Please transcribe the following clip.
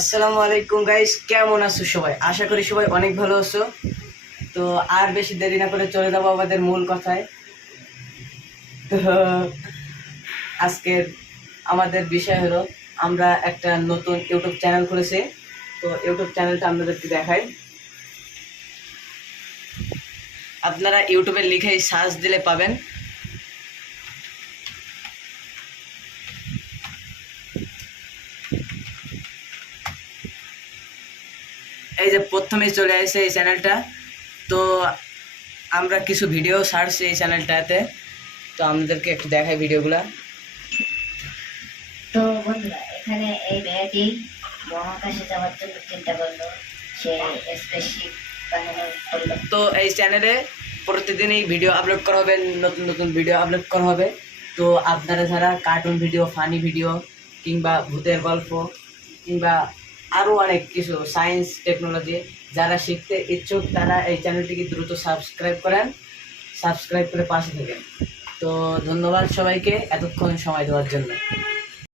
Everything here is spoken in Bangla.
আসসালামু আলাইকুম গাইস, কেমন আছো সবাই? আশা করি সবাই অনেক ভালো আছো। তো আর বেশি দেরি না করে চলে যাবো আমাদের মূল কথায়। তো আজকের আমাদের বিষয় হলো, আমরা একটা নতুন ইউটিউব চ্যানেল খুলেছি। তো ইউটিউব চ্যানেলটা আপনাদেরকে দেখাই। আপনারা ইউটিউবে লিখেই সার্চ দিলে পাবেন। এই যে প্রথমেই চলে আসে এই চ্যানেলটা। তো আমরা কিছু ভিডিও ছাড়ছি এই চ্যানেলটাতে। তো আমাদেরকে একটু দেখাই ভিডিওগুলা। তো বন্ধুরা, এখানে এই মেয়েটি মহাকাশে যাওয়ার জন্য চিন্তা করলো। সে স্পেসশিপ বানানো করলো। তো এই চ্যানেলে প্রতিদিনই ভিডিও আপলোড করা হবে, নতুন নতুন ভিডিও আপলোড করা হবে। তো আপনারা যারা কার্টুন ভিডিও, ফানি ভিডিও, কিংবা ভূতের গল্প, কিংবা আরও অনেক কিছু সায়েন্স টেকনোলজি যারা শিখতে ইচ্ছুক, তারা এই চ্যানেলটিকে দ্রুত সাবস্ক্রাইব করেন, সাবস্ক্রাইব করে পাশে থাকেন। তো ধন্যবাদ সবাইকে এতক্ষণ সময় দেওয়ার জন্য।